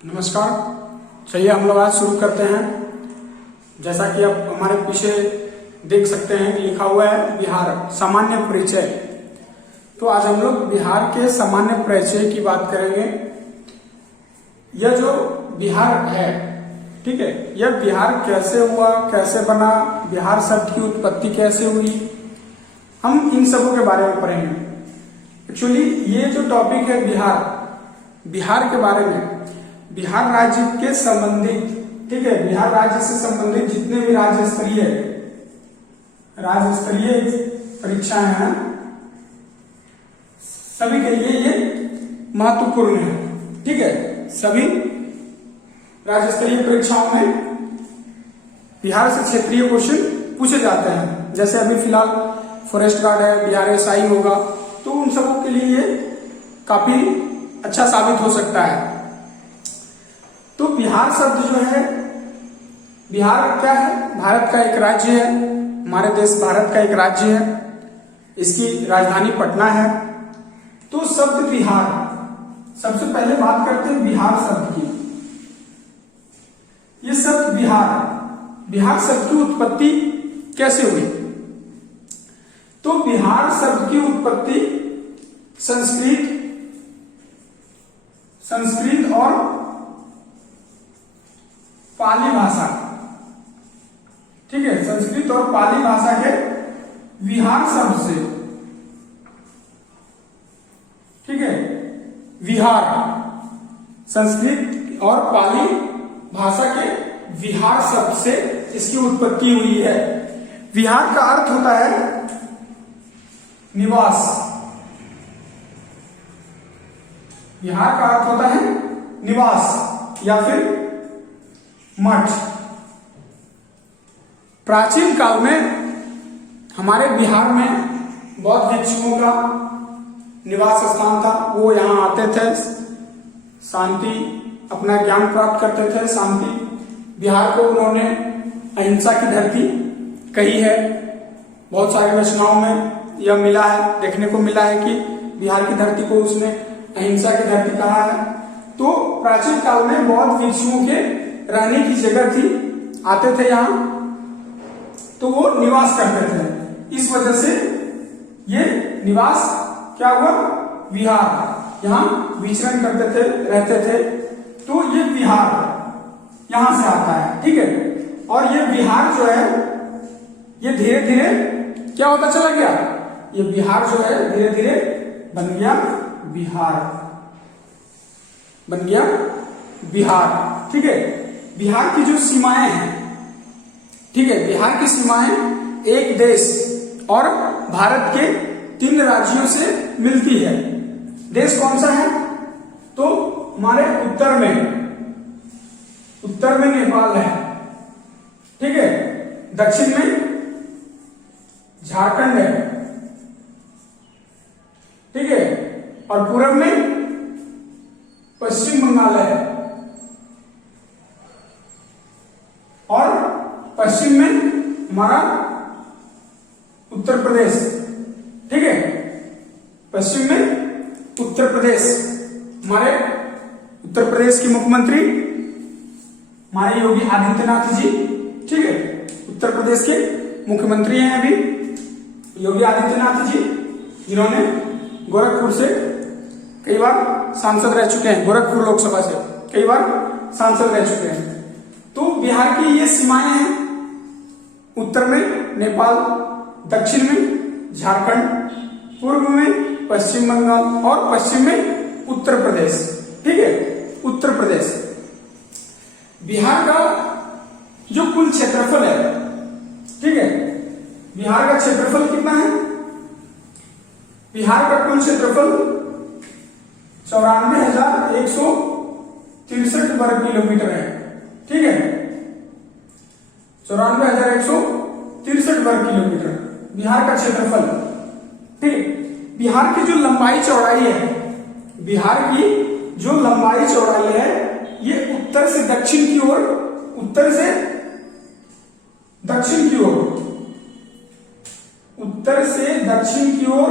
नमस्कार। चलिए हम लोग आज शुरू करते हैं। जैसा कि आप हमारे पीछे देख सकते हैं कि लिखा हुआ है बिहार सामान्य परिचय। तो आज हम लोग बिहार के सामान्य परिचय की बात करेंगे। यह जो बिहार है, ठीक है, यह बिहार कैसे हुआ, कैसे बना, बिहार शब्द की उत्पत्ति कैसे हुई, हम इन सबों के बारे में पढ़ेंगे। एक्चुअली ये जो टॉपिक है बिहार के बारे में, बिहार राज्य के संबंधित, ठीक है, बिहार राज्य से संबंधित जितने भी राज्य स्तरीय परीक्षाएं हैं सभी के लिए ये महत्वपूर्ण है। ठीक है, सभी राज्य स्तरीय परीक्षाओं में बिहार से क्षेत्रीय क्वेश्चन पूछे जाते हैं। जैसे अभी फिलहाल फॉरेस्ट गार्ड है, बिहार एसआई होगा, तो उन सबों के लिए ये काफी अच्छा साबित हो सकता है। तो बिहार शब्द जो है, बिहार क्या है? भारत का एक राज्य है। हमारे देश भारत का एक राज्य है, इसकी राजधानी पटना है। तो शब्द बिहार, सबसे पहले बात करते हैं बिहार शब्द की। ये शब्द बिहार शब्द की उत्पत्ति कैसे हुई? तो बिहार शब्द की उत्पत्ति संस्कृत और पाली भाषा, ठीक है, संस्कृत और पाली भाषा के विहार शब्द से, ठीक है, विहार, संस्कृत और पाली भाषा के विहार शब्द से इसकी उत्पत्ति हुई है। विहार का अर्थ होता है निवास। विहार का अर्थ होता है निवास या फिर मठ। प्राचीन काल में हमारे बिहार में बौद्ध भिक्षुओं का निवास स्थान था। वो यहाँ आते थे, शांति, अपना ज्ञान प्राप्त करते थे, शांति। बिहार को उन्होंने अहिंसा की धरती कही है। बहुत सारी रचनाओं में यह मिला है, देखने को मिला है कि बिहार की धरती को उसने अहिंसा की धरती कहा है। तो प्राचीन काल में बौद्ध भिक्षुओं के रहने की जगह थी, आते थे यहाँ, तो वो निवास करते थे। इस वजह से ये निवास क्या हुआ? विहार, यहाँ विचरण करते थे, रहते थे, तो ये बिहार यहां से आता है। ठीक है, और ये बिहार जो है ये धीरे धीरे क्या होता चला गया? ये बिहार जो है धीरे धीरे बन गया बिहार। ठीक है, बिहार की जो सीमाएं हैं, ठीक है, बिहार की सीमाएं एक देश और भारत के 3 राज्यों से मिलती है। देश कौन सा है? तो हमारे उत्तर में नेपाल है, ठीक है, दक्षिण में झारखंड है, ठीक है, और पूरब में पश्चिम बंगाल है, और पश्चिम में हमारा उत्तर प्रदेश, ठीक है, पश्चिम में उत्तर प्रदेश। हमारे उत्तर प्रदेश के मुख्यमंत्री हमारे योगी आदित्यनाथ जी, ठीक है, उत्तर प्रदेश के मुख्यमंत्री हैं अभी योगी आदित्यनाथ जी, जिन्होंने गोरखपुर से कई बार सांसद रह चुके हैं, गोरखपुर लोकसभा से कई बार सांसद रह चुके हैं। तो बिहार की ये सीमाएं हैं, उत्तर में नेपाल, दक्षिण में झारखंड, पूर्व में पश्चिम बंगाल और पश्चिम में उत्तर प्रदेश। ठीक है, उत्तर प्रदेश। बिहार का जो कुल क्षेत्रफल है, ठीक है, बिहार का क्षेत्रफल कितना है? बिहार का कुल क्षेत्रफल 94,163 वर्ग किलोमीटर है। ठीक है, 94,163 वर्ग किलोमीटर बिहार का क्षेत्रफल। ठीक है, बिहार की जो लंबाई चौड़ाई है, बिहार की जो लंबाई चौड़ाई है, ये उत्तर से दक्षिण की ओर, उत्तर से दक्षिण की ओर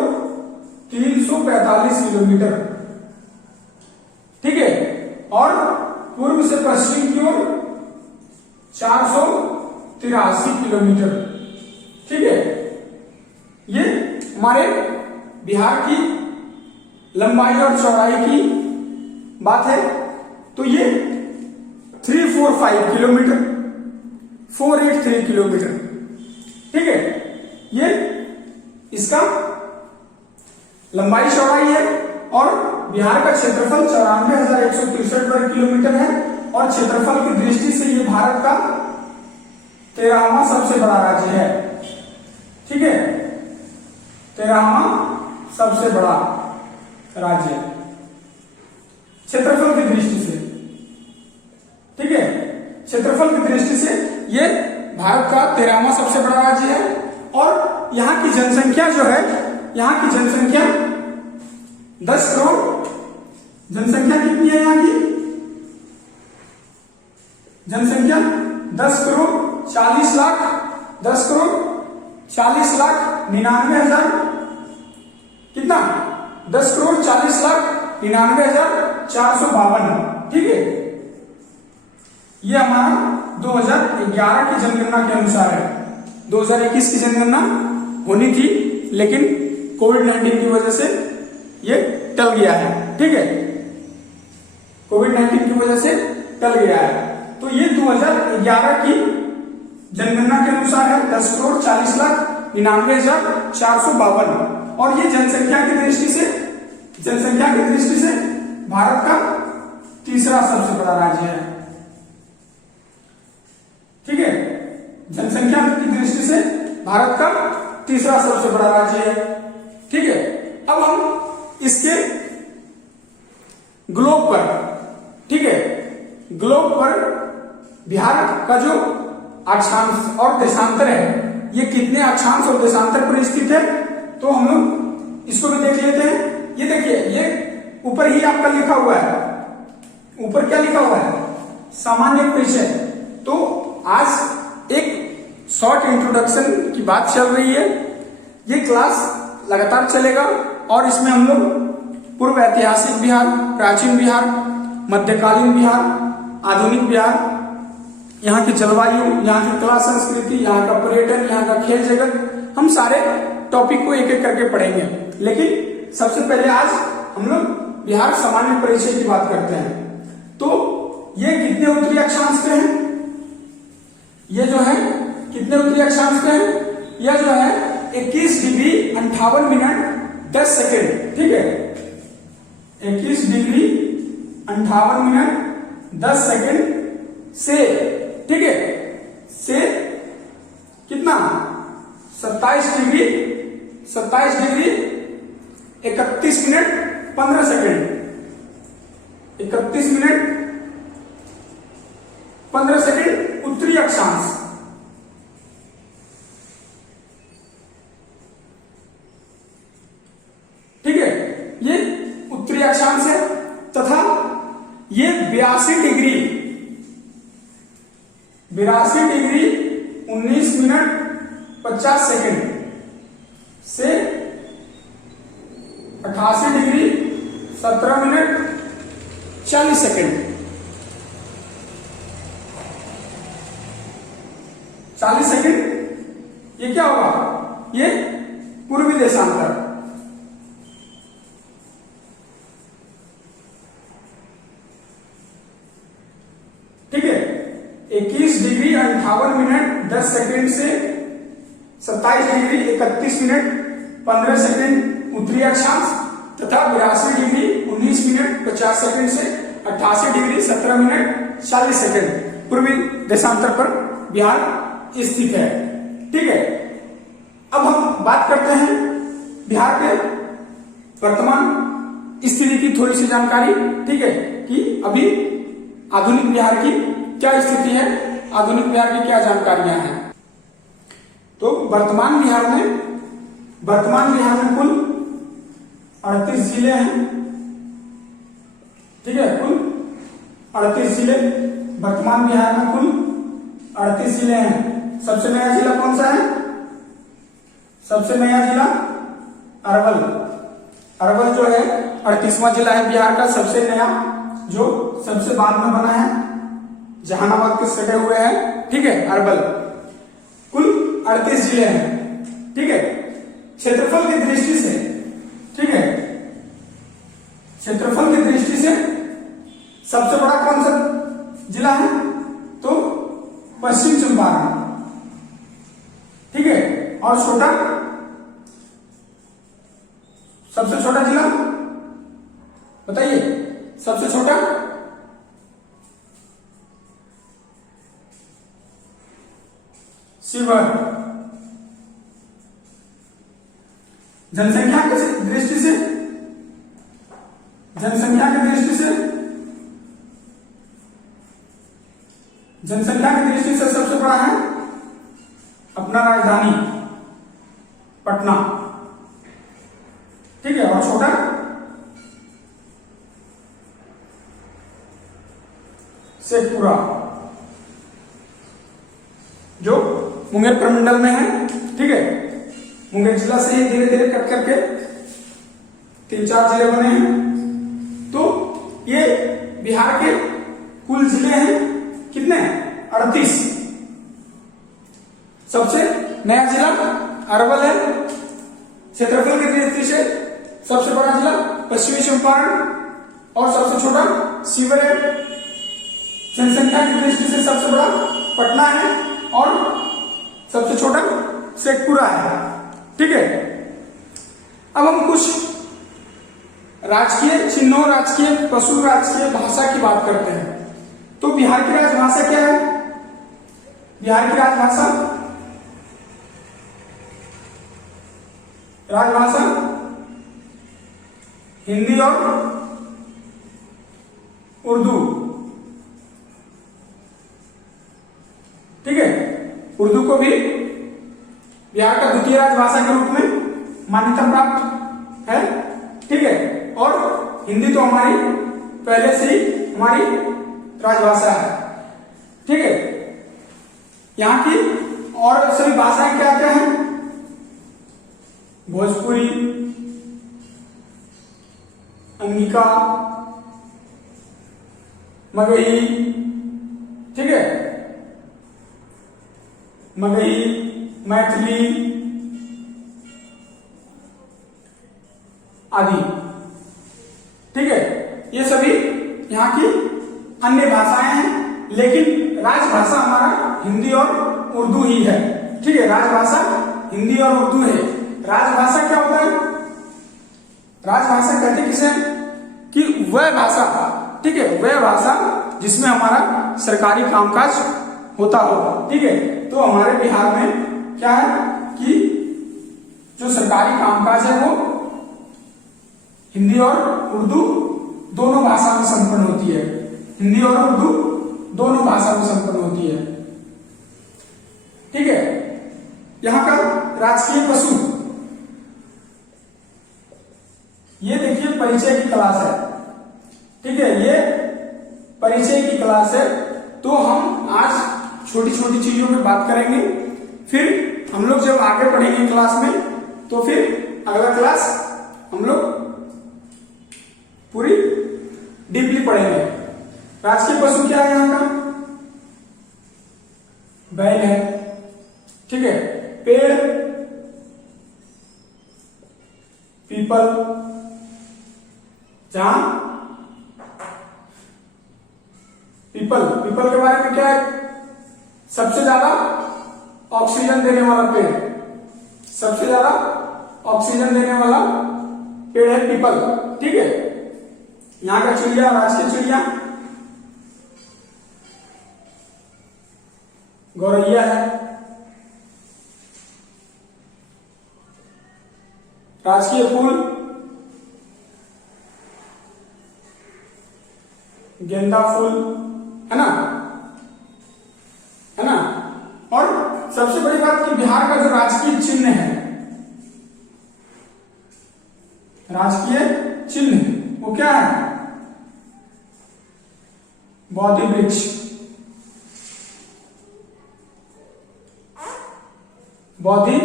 345 किलोमीटर। ठीक है, और पश्चिम की ओर 483 किलोमीटर। ठीक है, ये हमारे बिहार की लंबाई और चौड़ाई की बात है। तो ये 345 किलोमीटर, 483 किलोमीटर। ठीक है, ये इसका लंबाई चौड़ाई है। और बिहार का क्षेत्रफल 94,163 वर्ग किलोमीटर है और क्षेत्रफल की दृष्टि से ये भारत का 13वां सबसे बड़ा राज्य है। ठीक है, 13वां सबसे बड़ा राज्य क्षेत्रफल की दृष्टि से। ठीक है, क्षेत्रफल की दृष्टि से ये भारत का 13वां सबसे बड़ा राज्य है। और यहां की जनसंख्या जो है, यहां की जनसंख्या 10 करोड़। जनसंख्या कितनी है यहाँ की? जनसंख्या 10 करोड़ 40 लाख, 10 करोड़ 40 लाख 99,000। कितना? 10 करोड़ 40 लाख 99,452। ठीक है, ये हमारा 2011 की जनगणना के अनुसार है। 2021 की जनगणना होनी थी, लेकिन कोविड-19 की वजह से ये टल गया है। ठीक है, कोविड-19 की वजह से टल गया है। तो ये 2011 की जनगणना के अनुसार है 10 करोड़ 40 लाख 99,452। और ये जनसंख्या की दृष्टि से भारत का तीसरा सबसे बड़ा राज्य है। ठीक है, जनसंख्या की दृष्टि से भारत का तीसरा सबसे बड़ा राज्य है। ठीक है, अब हम इसके ग्लोब पर, ठीक है, ग्लोब पर बिहार का जो अक्षांश और देशांतर है, ये कितने अक्षांश और देशांतर पर स्थित है, तो हम लोग इसको भी देख लेते हैं। ये देखिए, ये ऊपर ही आपका लिखा हुआ है। ऊपर क्या लिखा हुआ है? सामान्य परिचय। तो आज एक शॉर्ट इंट्रोडक्शन की बात चल रही है। ये क्लास लगातार चलेगा और इसमें हम लोग पूर्व ऐतिहासिक बिहार, प्राचीन बिहार, मध्यकालीन बिहार, आधुनिक बिहार, यहाँ की जलवायु, यहाँ की कला संस्कृति, यहाँ का पर्यटन, यहाँ का खेल जगत, हम सारे टॉपिक को एक एक करके पढ़ेंगे। लेकिन सबसे पहले आज हम लोग बिहार सामान्य परिचय की बात करते हैं। तो ये कितने उत्तरी अक्षांश पे है? ये जो है कितने उत्तरी अक्षांश पे है? यह जो है 21 डिग्री 58 मिनट 10 सेकेंड। ठीक है, 21 डिग्री 58 मिनट 10 सेकेंड से, ठीक है, से कितना? 27 degree 31 minute 15 second, 31 minute 15 second उत्तरी अक्षांश। ठीक है, ये उत्तरी अक्षांश है। तथा ये 82 डिग्री 19 मिनट 50 सेकेंड से 88 डिग्री 17 मिनट 40 सेकेंड, 40 सेकेंड। ये क्या होगा? ये पूर्वी देशांतर। ठीक है, 21 डिग्री 58 मिनट 10 सेकेंड से 27 डिग्री 31 मिनट 15 सेकेंड उत्तरी अक्षांश तथा 82 डिग्री 19 मिनट 50 सेकेंड से 88 डिग्री 17 मिनट 40 सेकेंड पूर्वी देशांतर पर बिहार स्थित है। ठीक है, अब हम बात करते हैं बिहार के वर्तमान स्थिति की थोड़ी सी जानकारी। ठीक है, कि अभी आधुनिक बिहार की क्या स्थिति है, आधुनिक बिहार की क्या जानकारियां हैं। तो वर्तमान बिहार में कुल 38 जिले हैं। ठीक है, कुल 38 जिले वर्तमान बिहार में कुल 38 जिले हैं। सबसे नया जिला कौन सा है? सबसे नया जिला अरवल। अरवल जो है 38वां जिला है बिहार का, सबसे नया, जो सबसे बाद में बना है। जहानाबाद के सटे हुए हैं, ठीक है, अरवल। कुल 38 जिले हैं, ठीक है। क्षेत्रफल की दृष्टि से, ठीक है, क्षेत्रफल की दृष्टि से सबसे बड़ा कौन सा जिला है? तो पश्चिम चंपारण, ठीक है। और छोटा, सबसे छोटा जिला बताइए, सबसे छोटा शिवहर। जनसंख्या की दृष्टि से, जनसंख्या की दृष्टि से, जनसंख्या की दृष्टि से सबसे बड़ा है अपना राजधानी पटना, ठीक है। और छोटा शेखपुरा, जो मुंगेर प्रमंडल में है, ठीक है। मुंगेर जिला से ही धीरे धीरे कट करके 3-4 जिले बने हैं। तो ये बिहार के कुल जिले हैं कितने? 38। सबसे नया जिला अरवल है, क्षेत्रफल की दृष्टि से सबसे बड़ा जिला पश्चिमी चंपारण, और सबसे छोटा शिवहर है। जनसंख्या की दृष्टि से सबसे बड़ा पटना है और सबसे छोटा शेखपुरा है, ठीक है। अब हम कुछ राजकीय चिन्हों, राजकीय पशु, राजकीय भाषा की बात करते हैं। तो बिहार की राजभाषा क्या है? बिहार की राजभाषा, राजभाषा हिंदी और उर्दू, ठीक है। उर्दू को भी बिहार का द्वितीय राजभाषा के रूप में मान्यता प्राप्त है, ठीक है। और हिंदी तो हमारी पहले से ही हमारी राजभाषा है, ठीक है। यहाँ की और सभी भाषाएं क्या क्या हैं? भोजपुरी, अंगिका, मगही, ठीक है, मगही, मैथिली आदि, ठीक है। ये सभी यहाँ की अन्य भाषाएं हैं, लेकिन राजभाषा हमारा हिंदी और उर्दू ही है, ठीक है। राजभाषा हिंदी और उर्दू है। राजभाषा क्या होता है? राजभाषा कहते किसे? कि वह भाषा, ठीक है, वह भाषा जिसमें हमारा सरकारी कामकाज होता हो, ठीक है। तो हमारे बिहार में क्या है कि जो सरकारी कामकाज है वो हिंदी और उर्दू दोनों भाषा में संपन्न होती है। हिंदी और उर्दू दोनों भाषा में संपन्न होती है, ठीक है। यहां का राजकीय पशु, ये देखिए परिचय की क्लास है, ठीक है। ये परिचय की क्लास है। तो हम आज छोटी छोटी चीजों पे बात करेंगे, फिर हम लोग जब आगे पढ़ेंगे क्लास में, तो फिर अगला क्लास हम लोग पूरी डीपली पढ़ेंगे। राजकीय पशु क्या है? यहाँ का बैल है, ठीक है। पेड़ पीपल, जहां पीपल के बारे में क्या है? सबसे ज्यादा ऑक्सीजन देने वाला पेड़, सबसे ज्यादा ऑक्सीजन देने वाला पेड़ है पीपल, ठीक है। यहाँ का चिड़िया, राजकीय चिड़िया गौरैया है। राजकीय फूल गेंदा फूल है ना, है ना। और सबसे बड़ी बात कि बिहार का जो राजकीय चिन्ह है, राजकीय चिन्ह वो क्या है? बोधि वृक्ष, बोधि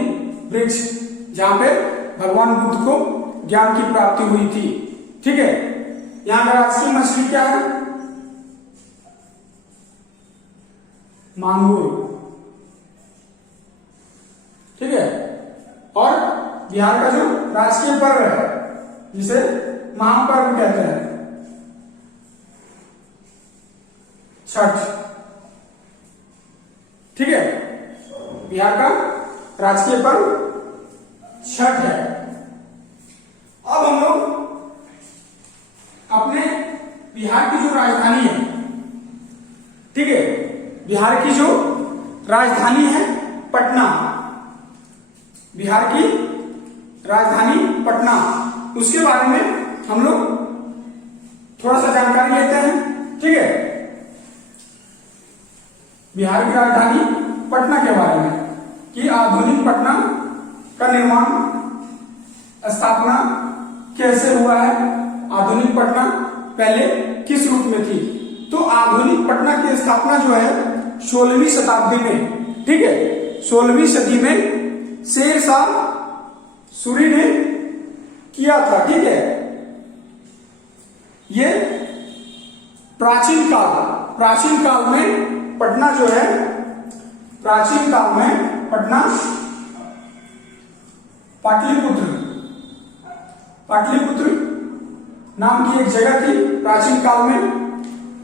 वृक्ष, जहां पे भगवान बुद्ध को ज्ञान की प्राप्ति हुई थी, ठीक है। यहां का राजकीय मछली क्या है? मांगुर, ठीक है। और बिहार का जो राष्ट्रीय पर्व है जिसे महापर्व कहते हैं, छठ, ठीक है। बिहार का राष्ट्रीय पर्व छठ है। अब हम लोग अपने बिहार की जो राजधानी है, ठीक है, बिहार की जो राजधानी है पटना, बिहार की राजधानी पटना, उसके बारे में हम लोग थोड़ा सा जानकारी लेते हैं, ठीक है। बिहार की राजधानी पटना के बारे में कि आधुनिक पटना का निर्माण, स्थापना कैसे हुआ है, आधुनिक पटना पहले किस रूप में थी। तो आधुनिक पटना की स्थापना जो है 16वीं शताब्दी में, ठीक है, 16वीं सदी में शेरशाह सूरी ने किया था, ठीक है। ये प्राचीन काल में पटना जो है, प्राचीन काल में पटना पाटलिपुत्र नाम की एक जगह थी प्राचीन काल में।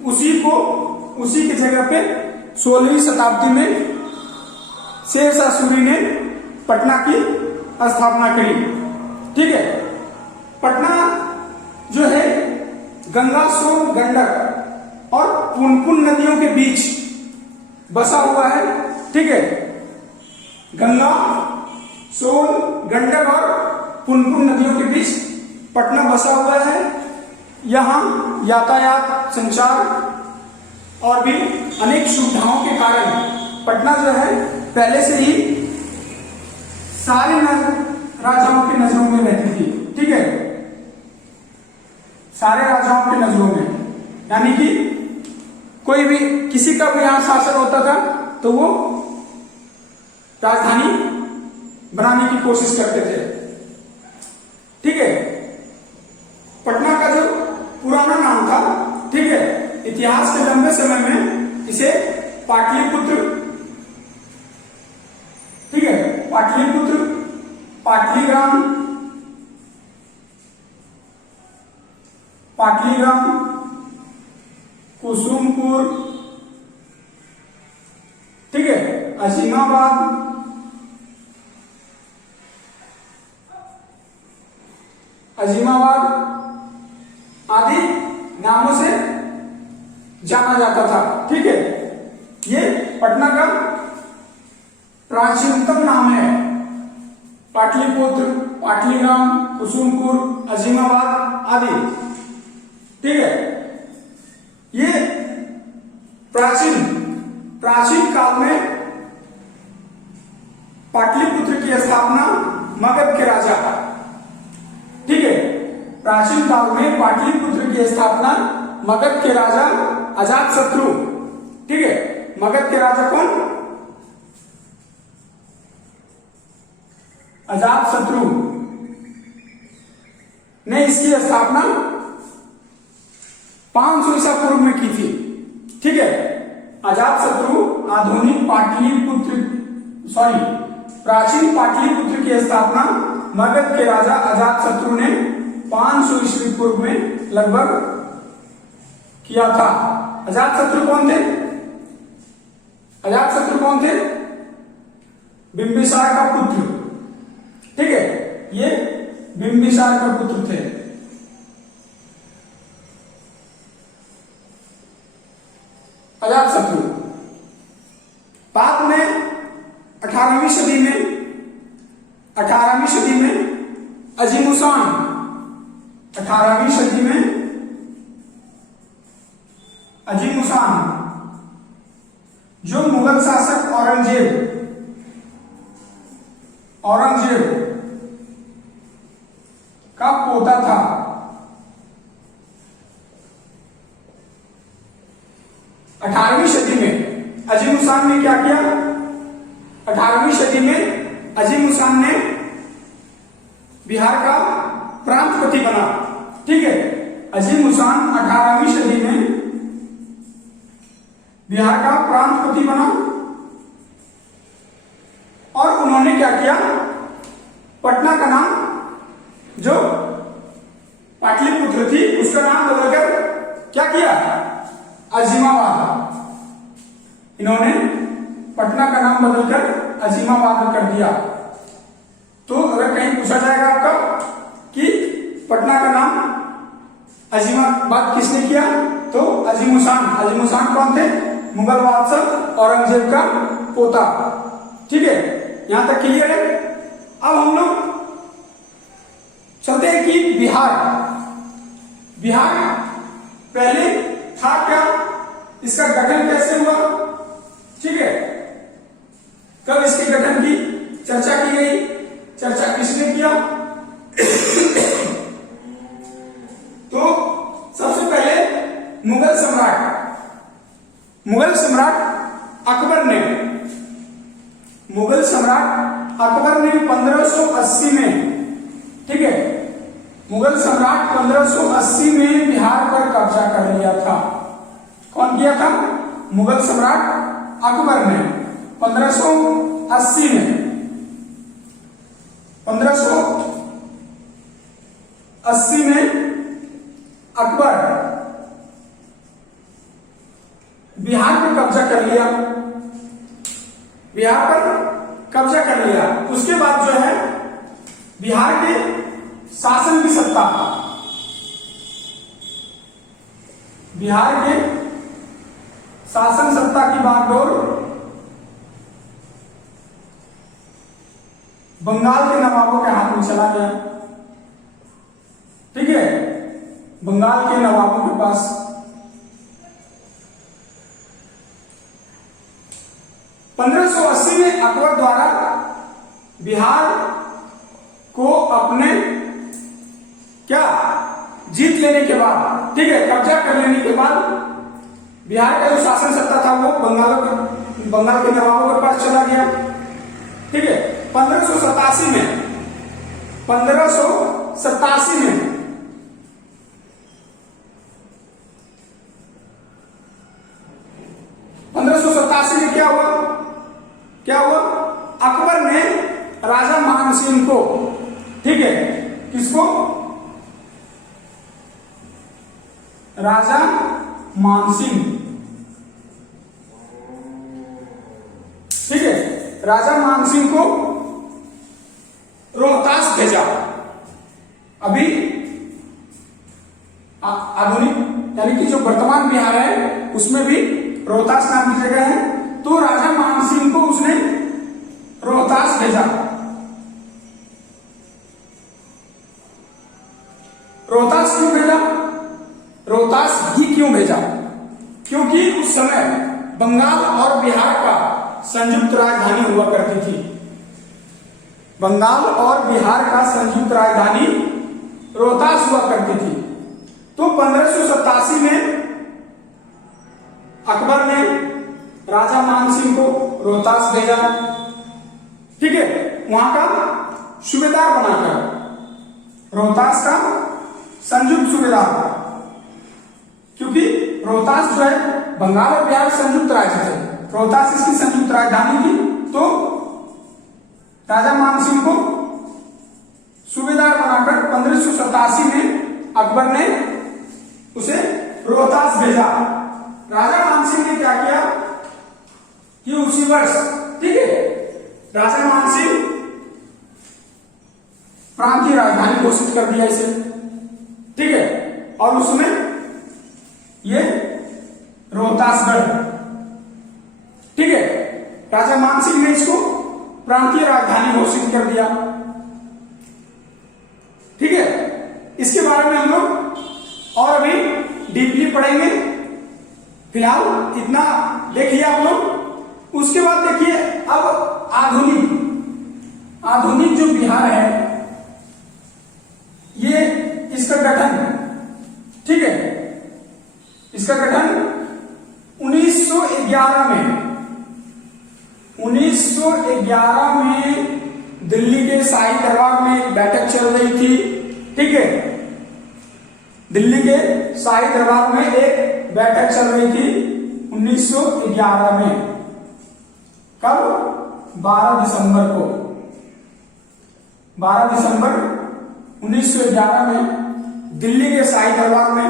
उसी की जगह पे 16वीं शताब्दी में शेरशाह सूरी ने पटना की स्थापना करी, ठीक है। पटना जो है गंगा, सोन, गंडक और पुनपुन नदियों के बीच बसा हुआ है, ठीक है। गंगा, सोन, गंडक और पुनपुन नदियों के बीच पटना बसा हुआ है। यहाँ यातायात, संचार और भी अनेक सुविधाओं के कारण पटना जो है पहले से ही सारे राजाओं की नजरों में रहती थी, ठीक है, सारे राजाओं की नजरों में। यानी कि कोई भी, किसी का भी यहां शासन होता था तो वो राजधानी बनाने की कोशिश करते थे, ठीक है। पटना का जो पुराना नाम था, ठीक है, इतिहास के लंबे समय में इसे पाटलिपुत्र, ठीक है, पाटलिपुत्र, पाटलीग्राम, कुसुमपुर, ठीक है, अजीमाबाद, आदि नामों से जाना जाता था, ठीक है। ये पटना का प्राचीनतम नाम है। पाटलिपुत्र, पाटलीग्राम, कुसुमपुर, अजीमाबाद आदि, ठीक है। ये प्राचीन काल में पाटलिपुत्र की स्थापना मगध के राजा, ठीक है, प्राचीन काल में पाटलिपुत्र की स्थापना मगध के राजा अजातशत्रु, ठीक है। मगध के राजा कौन? अजातशत्रु ने इसकी स्थापना 500 ईसा पूर्व में की थी, ठीक है। अजातशत्रु प्राचीन पाटलिपुत्र की स्थापना मगध के राजा अजातशत्रु ने 500 ईस्वी पूर्व में लगभग किया था। अजातशत्रु कौन थे? बिंबिसार का पुत्र, ठीक है, ये बिंबिसार का पुत्र थे। अजातशत्रु बाद में 18वीं सदी में अजीमुशान, 18वीं सदी में अजीमुशान जो मुगल शासक औरंगजेब का पोता था, अठारहवीं सदी में अजीमुशान ने क्या किया? 18वीं सदी में अजीमुशान ने बिहार का प्रांतपति बना, ठीक है। अजीमुशान 18वीं सदी में बिहार का प्रांतपति बना उन्होंने क्या किया, पटना का नाम, जो पाटलिपुत्र थी उसका नाम बदलकर क्या किया, अजीमाबाद। इन्होंने पटना का नाम बदलकर अजीमाबाद कर दिया। तो अगर कहीं पूछा जाएगा आपका कि पटना का नाम अजीमाबाद किसने किया, तो अजीमुशान। अजीमुशान कौन थे, मुगल बादशाह औरंगजेब का पोता। ठीक है, यहां तक क्लियर है। अब हम लोग चलते हैं कि बिहार पहले था क्या, इसका गठन कैसे हुआ, ठीक है, कब इसके गठन की चर्चा की गई, चर्चा किसने किया। तो सबसे पहले मुगल सम्राट अकबर ने 1580 में, ठीक है, मुगल सम्राट 1580 में बिहार पर कब्जा कर लिया था। कौन किया था, मुगल सम्राट अकबर ने 1580 में 1580 में अकबर बिहार पर कब्जा कर लिया, बिहार पर कब्जा कर लिया। उसके बाद जो है बिहार के शासन की सत्ता, बिहार के शासन सत्ता की बागडोर बंगाल के नवाबों के हाथ में चला गया। ठीक है, बंगाल के नवाबों के पास। (1580) में अकबर द्वारा बिहार को अपने क्या जीत लेने के बाद, ठीक है, कब्जा कर लेने के बाद बिहार का जो शासन सत्ता था वो बंगाल के नवाबों के पास चला गया। ठीक है, 1587 में 1587 में क्या हुआ, अकबर ने राजा मानसिंह को, ठीक है, किसको, राजा मानसिंह, ठीक है, राजा मानसिंह को रोहतास भेजा। अभी आधुनिक यानी कि जो वर्तमान बिहार है उसमें भी रोहतास नाम की जगह है। तो राजा मानसिंह को उसने रोहतास भेजा। रोहतास क्यों भेजा, रोहतास ही क्यों भेजा, क्योंकि उस समय बंगाल और बिहार का संयुक्त राजधानी हुआ करती थी। बंगाल और बिहार का संयुक्त राजधानी रोहतास हुआ करती थी। तो 1587 में अकबर ने राजा मानसिंह को रोहतास भेजा, ठीक है, वहां का सूबेदार बनाकर, रोहतास का संयुक्त सूबेदार, क्योंकि रोहतास जो है बंगाल और बिहार संयुक्त राज्य थे, रोहतास इसकी संयुक्त राजधानी थी। तो राजा मानसिंह को सूबेदार बनाकर 1587 में अकबर ने उसे रोहतास भेजा। राजा मानसिंह ने क्या किया कि उसी वर्ष, ठीक है, राजा मानसिंह प्रांतीय राजधानी घोषित कर दिया इसे, ठीक है, और उसमें ये रोहतासगढ़, ठीक है, राजा मानसिंह ने इसको प्रांतीय राजधानी घोषित कर दिया। ठीक है, इसके बारे में हम लोग और अभी डीपली पढ़ेंगे। फिलहाल इतना देखिए आप लोग। उसके बाद देखिए अब आधुनिक जो बिहार है, ये इसका गठन, ठीक है, इसका गठन 1911 में दिल्ली के शाही दरबार में एक बैठक चल रही थी। ठीक है, दिल्ली के शाही दरबार में एक बैठक चल रही थी 1911 में। कब? 12 दिसंबर को। 12 दिसंबर 1911 में दिल्ली के शाही दरबार में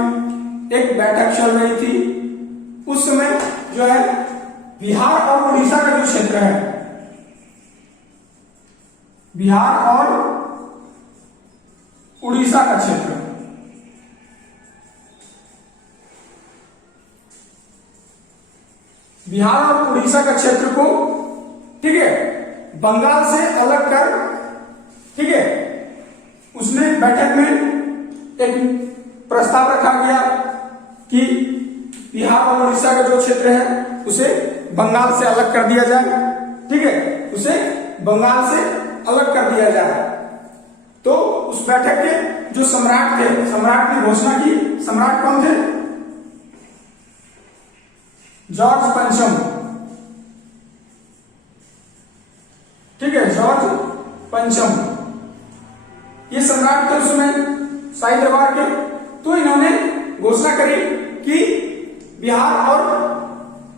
एक बैठक चल रही थी। उस समय जो है बिहार और उड़ीसा का जो क्षेत्र है, बिहार और उड़ीसा का क्षेत्र, बिहार और उड़ीसा का क्षेत्र को, ठीक है, बंगाल से अलग कर, ठीक है, उसने बैठक में एक प्रस्ताव रखा गया कि बिहार और उड़ीसा का जो क्षेत्र है उसे बंगाल से अलग कर दिया जाए, ठीक है, उसे बंगाल से अलग कर दिया जाए। तो उस बैठक के जो सम्राट थे, सम्राट ने घोषणा की। सम्राट कौन थे? जॉर्ज पंचम, ठीक है, जॉर्ज पंचम, ये सम्राट थे उस समय शाही दरबार के। तो इन्होंने घोषणा करी कि बिहार और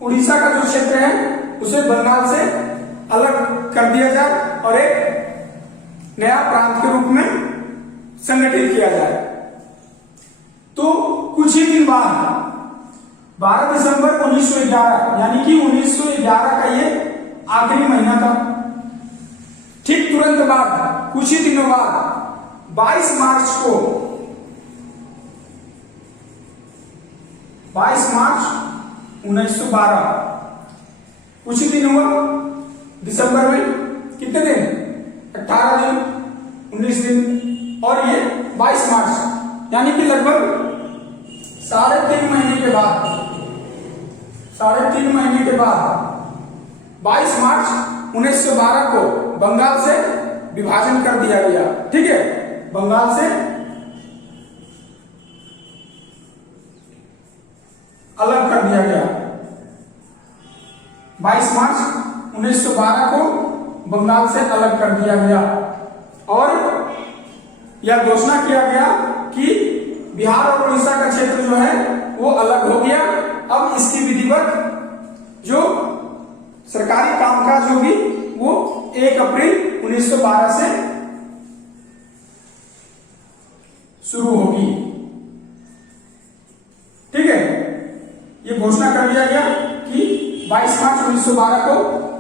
उड़ीसा का जो क्षेत्र है उसे बंगाल से अलग कर दिया जाए और एक नया प्रांत के रूप में संगठित किया जाए। तो कुछ ही दिन बाद 12 दिसंबर 1911, यानी कि 1911 का ये आखिरी महीना था, ठीक तुरंत बाद, कुछ ही दिनों बाद 22 मार्च को, 22 मार्च 1912, कुछ ही दिन हुआ दिसंबर में, कितने दिन? 18 दिन, 19 दिन, और ये 22 मार्च, यानी कि लगभग 3.5 महीने के बाद, 3.5 महीने के बाद 22 मार्च 1912 को बंगाल से विभाजन कर दिया गया, ठीक है, बंगाल से अलग कर दिया गया। 22 मार्च 1912 को बंगाल से अलग कर दिया गया और यह घोषणा किया गया कि बिहार और उड़ीसा का क्षेत्र जो है वो अलग हो गया। अब इसकी विधिवत जो सरकारी कामकाज होगी वो 1 अप्रैल 1912 से शुरू होगी, ठीक है। ये घोषणा कर दिया गया कि 22 मार्च 1912 को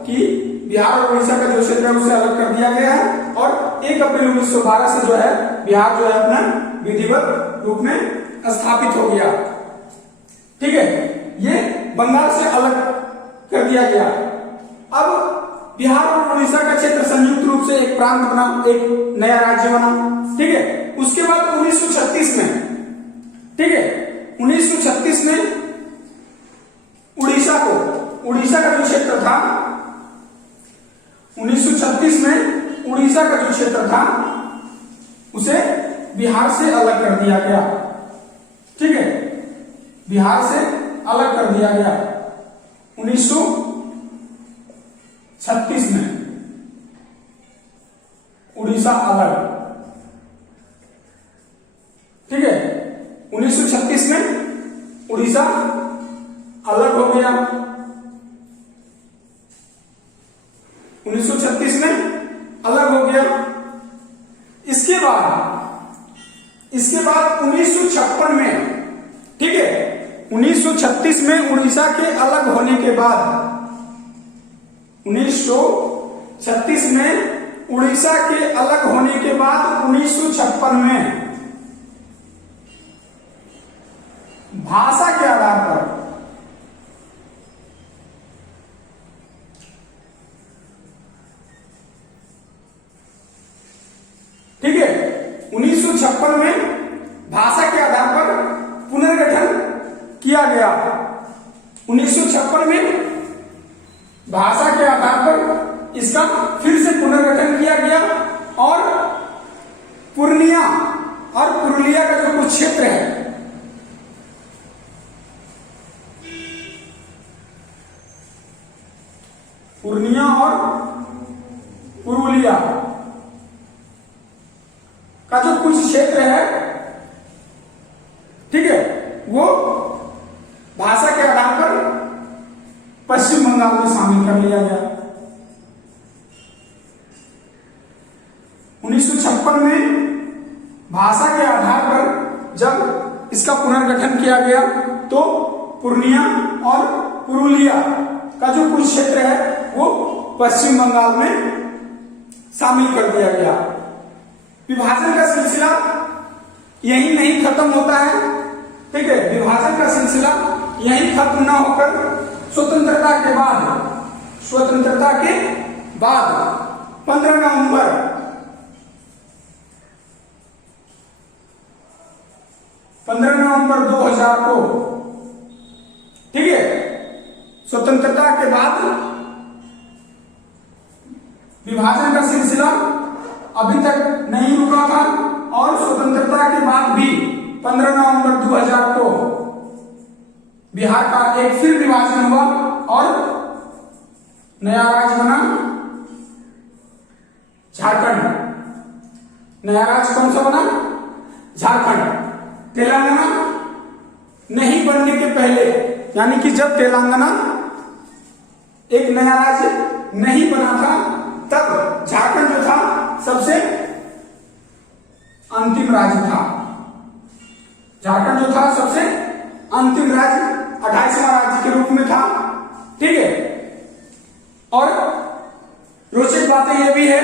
कि बिहार और उड़ीसा का जो क्षेत्र है उसे अलग कर दिया गया है और 1 अप्रैल 1912 से जो है बिहार जो है अपना विधिवत रूप में स्थापित हो गया, ठीक है। ये बंगाल से अलग कर दिया गया। अब बिहार और उड़ीसा का क्षेत्र संयुक्त रूप से एक प्रांत बना, एक नया राज्य बना, ठीक है। उसके बाद 1936 में, ठीक है, 1936 में उड़ीसा को, उड़ीसा का जो क्षेत्र था, 1936 में उड़ीसा का जो क्षेत्र था उसे बिहार से अलग कर दिया गया, ठीक है, बिहार से अलग कर दिया गया 1936 में, उड़ीसा अलग, ठीक है। 1936 में उड़ीसा अलग हो गया, 1936 में अलग हो गया। इसके बाद 1956 में, ठीक है, 1936 में उड़ीसा के अलग होने के बाद, 1936 में उड़ीसा के अलग होने के बाद 1956 में भाषा के आधार पर, ठीक है, 1956 में भाषा के आधार पर पुनर्गठन किया गया। 1956 में भाषा के आधार पर इसका फिर से पुनर्गठन किया गया और पूर्णिया और पुरुलिया का जो कुछ क्षेत्र है, पूर्णिया और पुरुलिया का जो कुछ क्षेत्र है, ठीक है, वो भाषा के आधार पर पश्चिम बंगाल में शामिल कर लिया गया। 1956 में भाषा के आधार पर जब इसका पुनर्गठन किया गया तो पूर्णिया और पुरुलिया का जो कुछ क्षेत्र है वो पश्चिम बंगाल में शामिल कर दिया गया। विभाजन का सिलसिला यही नहीं खत्म होता है, ठीक है। विभाजन का सिलसिला यही खत्म ना होकर स्वतंत्रता के बाद 15 नवंबर 2000 को, ठीक है, स्वतंत्रता के बाद विभाजन का सिलसिला अभी तक नहीं रुका था और स्वतंत्रता के बाद भी 15 नवंबर 2000 को बिहार का एक फिर विभाजन हुआ और नया राज्य बना झारखंड। नया राज्य कौन सा बना? झारखंड। तेलंगाना नहीं बनने के पहले, यानी कि जब तेलंगाना एक नया राज्य नहीं बना था तब झारखंड जो था सबसे अंतिम राज्य था। झारखंड जो था सबसे अंतिम राज्य 28वां राज्य के रूप में था, ठीक है। और रोचक बातें यह भी है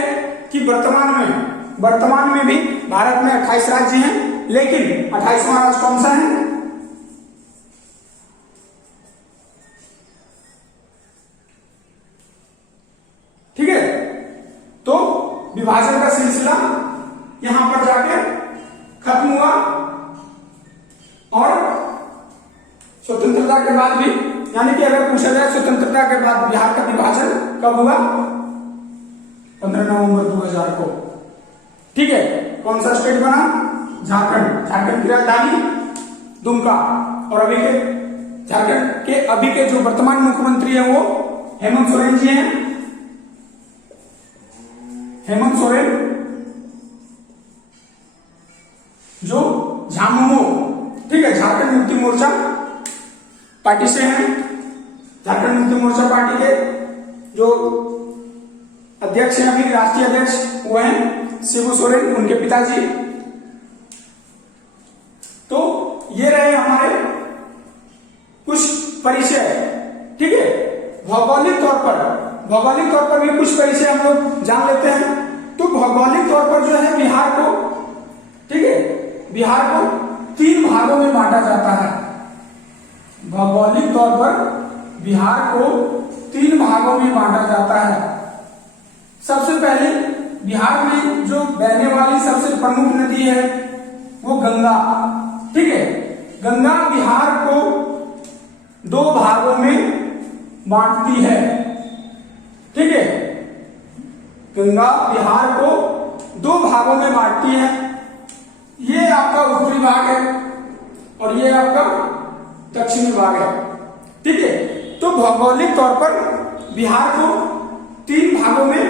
कि वर्तमान में भी भारत में 28 राज्य हैं, लेकिन 28वां राज्य कौन सा है? ठीक है। तो विभाजन का सिलसिला यहां पर जाके खत्म हुआ और स्वतंत्रता के बाद भी, यानी कि अगर पूछा जाए स्वतंत्रता के बाद बिहार का विभाजन कब हुआ? 15 नवंबर 2000 को, ठीक है। कौन सा स्टेट बना? झारखंड। झारखंड की राजधानी दुमका। और अभी के झारखंड के अभी के जो वर्तमान मुख्यमंत्री हैं वो हेमंत सोरेन जी हैं। हेमंत सोरेन जो झामुमो, ठीक है, झारखंड मुक्ति मोर्चा पार्टी से हैं। झारखंड मुक्ति मोर्चा पार्टी के जो अध्यक्ष हैं, अभी राष्ट्रीय अध्यक्ष वो हैं शिबू सोरेन, उनके पिताजी। तो ये रहे हमारे कुछ परिचय, ठीक है। भौगोलिक तौर पर भी कुछ परिचय हम लोग जान लेते हैं। तो भौगोलिक तौर पर जो है बिहार को, ठीक है, बिहार को 3 भागों में बांटा जाता है। भौगोलिक तौर पर बिहार को 3 भागों में बांटा जाता है। सबसे पहले बिहार में जो बहने वाली सबसे प्रमुख नदी है वो गंगा, ठीक है। गंगा बिहार को 2 भागों में बांटती है, ठीक है। गंगा बिहार को 2 भागों में बांटती है। ये आपका उत्तरी भाग है और ये आपका दक्षिणी भाग है, ठीक है। तो भौगोलिक तौर पर बिहार को 3 भागों में,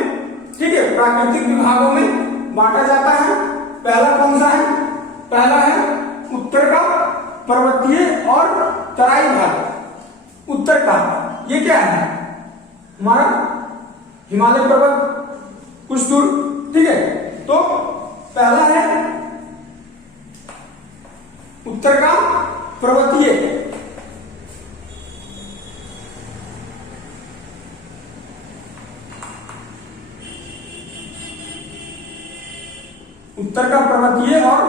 ठीक है, प्राकृतिक विभागों में बांटा जाता है। पहला कौन सा है? पहला है उत्तर का पर्वतीय और तराई भाग। उत्तर का ये क्या है? हमारा हिमालय पर्वत कुछ दूर, ठीक है। तो पहला है उत्तर का पर्वतीय, उत्तर का पर्वतीय और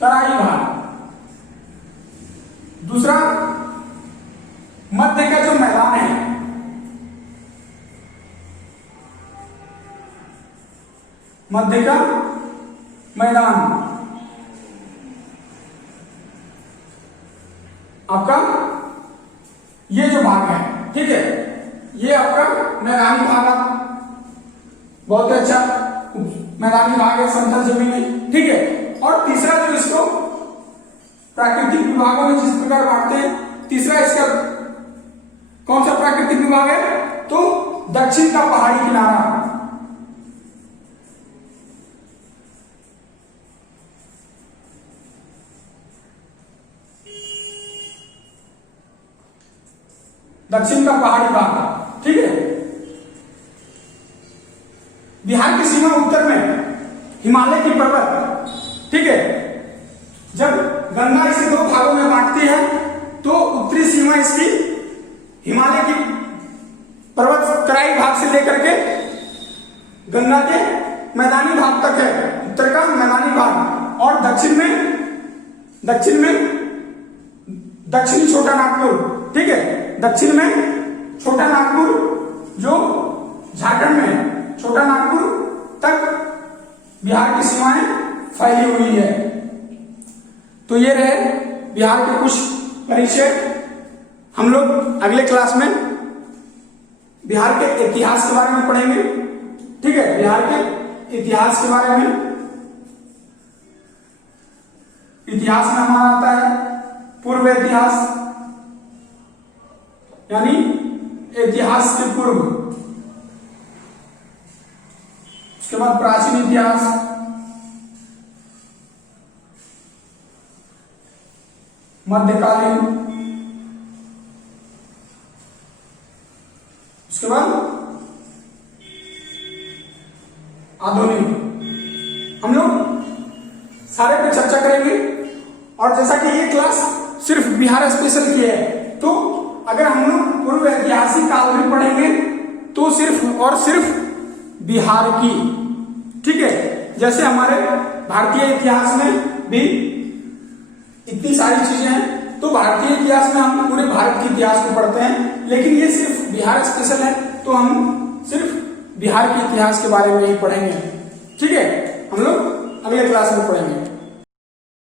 तराई भाग। दूसरा मध्य का जो मैदान है, मध्य का मैदान आपका ये जो भाग है, ठीक है, ये आपका मैदानी भाग है। बहुत अच्छा मैदानी भाग है, समतल जमीन है, ठीक है। और तीसरा जो इसको प्राकृतिक विभागों में जिस प्रकार बांटते हैं, तीसरा इसका कौन सा प्राकृतिक विभाग है? तो दक्षिण का पहाड़ी किनारा। दक्षिण का पहाड़ी भाग, ठीक है। बिहार की सीमा उत्तर में हिमालय की पर्वत, ठीक है। जब गंगा इसे दो भागों में बांटती है तो उत्तरी सीमा इसकी हिमालय की पर्वत तराई भाग से लेकर के गंगा के मैदानी भाग तक है, उत्तर का मैदानी भाग, और दक्षिण में दक्षिणी छोटा नागपुर, ठीक है। दक्षिण में छोटा नागपुर जो झारखंड में छोटा नागपुर तक बिहार की सीमाएं फैली हुई है। तो ये रहे बिहार के कुछ परिचय। हम लोग अगले क्लास में बिहार के इतिहास के बारे में पढ़ेंगे, ठीक है। बिहार के इतिहास के बारे में, इतिहास में हमारा आता है पूर्व इतिहास, यानी इतिहास के पूर्व, उसके बाद प्राचीन इतिहास, मध्यकालीन, उसके बाद आधुनिक। हम लोग सारे पे चर्चा करेंगे। और जैसा कि ये क्लास सिर्फ बिहार स्पेशल की है, तो अगर हम लोग पूर्व ऐतिहासिक काल में पढ़ेंगे तो सिर्फ और सिर्फ बिहार की, ठीक है। जैसे हमारे भारतीय इतिहास में भी इतनी सारी चीजें हैं, तो भारतीय इतिहास में हम पूरे भारत के इतिहास को पढ़ते हैं, लेकिन ये सिर्फ बिहार स्पेशल है तो हम सिर्फ बिहार के इतिहास के बारे में ही पढ़ेंगे, ठीक है। हम लोग अगले क्लास में पढ़ेंगे।